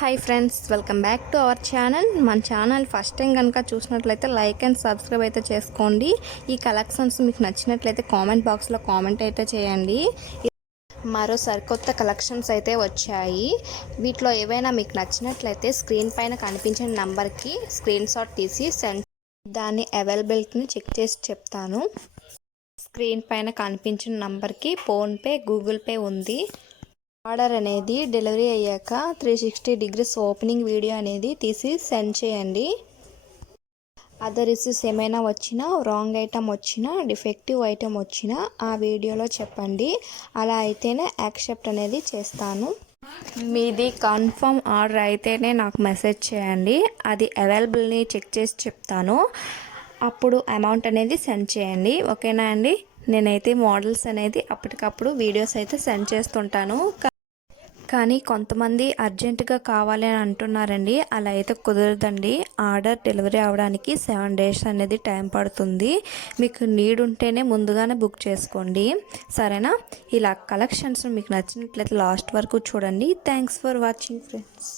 Hi friends, welcome back to our channel. మన channel first time కనుక చూసినట్లయితే like and subscribe అయితే చేసుకోండి. ఈ కలెక్షన్స్ మీకు నచ్చినట్లయితే కామెంట్ బాక్స్లో కామెంట్ అయితే చేయండి. మరో సరికొత్త కలెక్షన్స్ అయితే వచ్చాయి. వీటిలో ఏవైనా మీకు నచ్చినట్లయితే స్క్రీన్ పైన కనిపించిన నంబర్కి స్క్రీన్ షాట్ తీసి సెండ్ దాని అవైలబిలిటీని చెక్ చేసి చెప్తాను. స్క్రీన్ పైన కనిపించిన నంబర్కి ఫోన్పే, గూగుల్ పే ఉంది. ఆర్డర్ అనేది డెలివరీ అయ్యాక 360 డిగ్రీస్ ఓపెనింగ్ వీడియో అనేది తీసి సెండ్ చేయండి. అదర్ ఇష్యూస్ ఏమైనా వచ్చినా, రాంగ్ ఐటమ్ వచ్చినా, డిఫెక్టివ్ ఐటమ్ వచ్చినా ఆ వీడియోలో చెప్పండి. అలా అయితేనే యాక్సెప్ట్ అనేది చేస్తాను. మీది కన్ఫర్మ్ ఆర్డర్ అయితేనే నాకు మెసేజ్ చేయండి. అది అవైలబుల్ని చెక్ చేసి చెప్తాను. అప్పుడు అమౌంట్ అనేది సెండ్ చేయండి. ఓకేనా అండి? నేనైతే మోడల్స్ అనేది అప్పటికప్పుడు వీడియోస్ అయితే సెండ్ చేస్తుంటాను. కానీ కొంతమంది అర్జెంటుగా కావాలి అని అంటున్నారండి. అలా అయితే కుదరదండి. ఆర్డర్ డెలివరీ అవ్వడానికి 7 డేస్ అనేది టైం పడుతుంది. మీకు నీడ్ ఉంటేనే ముందుగానే బుక్ చేసుకోండి, సరేనా? ఇలా కలెక్షన్స్ మీకు నచ్చినట్లయితే లాస్ట్ వరకు చూడండి. Thanks for watching friends.